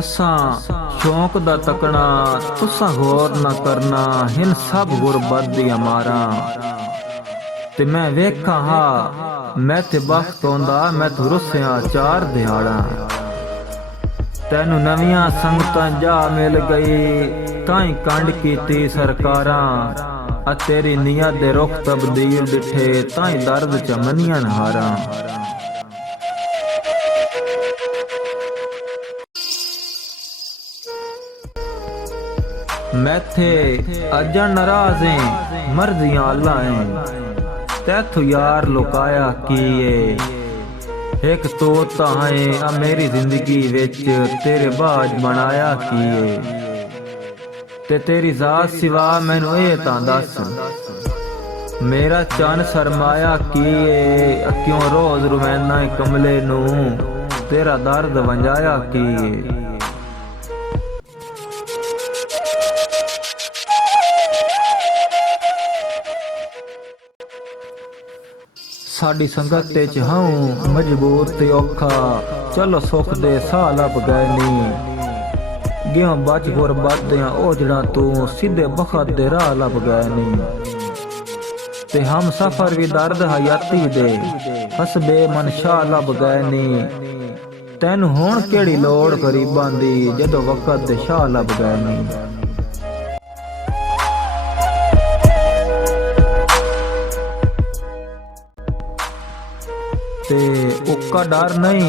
असां शौक दा तकना तुसां गौर ना करना हिन सब गुरबत दियां मारां ते मैं वेखा हा मैं ते बख्त होंदा मैं तू रुसिया 4 दिहाड़ा तैनू नवियां संगतां जा मिल गई ताई कंड कीती सरकारां आ तेरी नियत दे रुख तब्दील दिठे ताई दर्द च मनियां हारां। मैथे अजा नाराज़ मर्जियां अल्लाह तैथू यार लुकाया किए एक तोता है आ मेरी जिंदगी विच तेरे बाज बनाया किए ते तेरी जात सिवा मैनू ये तां दस मेरा चन सरमाया किए क्यों रोज रुमैना कमले नू तेरा दर्द वंजाया किए। साडी संगत ते च हूं मजबूर ते औखा चलो सुख दे साह लब गए नी गेहों बच गुरबत दियां ओजड़ा तू सीधे बखत दे राह लब गए नी ते हम सफर भी दर्द हयाती दे हसबे मनशा लब गए नी तैनू हुण केड़ी लोड़ गरीबां दी जदों वक्त दे शाह लब गए नी। ते उक्का डर नहीं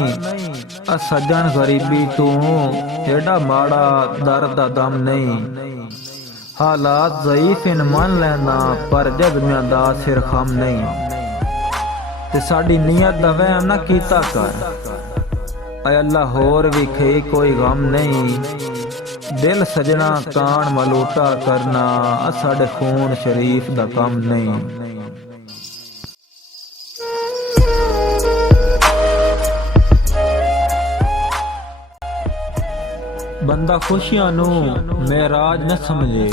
सजन गरीबी तू एडा माड़ा दर्द दा दम नहीं हालात ज़ईफ इन मन लेना पर जज्मियां दा सिर खम नहीं ते साडी नीयत दा वहम ना कीता कर ऐ अल्लाह होर भी खई कोई गम नहीं दिल सजना कान मलूटा करना साडे खून शरीफ दा कम नहीं। बंदा खुशियां नू मेराज न समझे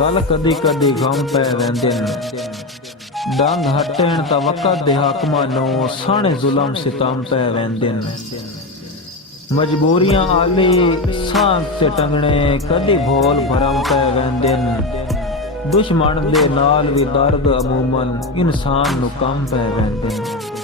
गल कदी कदी गम पै वेंदे डंग हटण ता वक़्त दे हाकमां नू साणे जुल्म सितम पै वेंदे मजबूरियां आली सांग ते टंगणे कदी भोल भरम पै वेंदे दुश्मन दे नाल भी दर्द अमूमन इंसान नू कम पै वेंदे।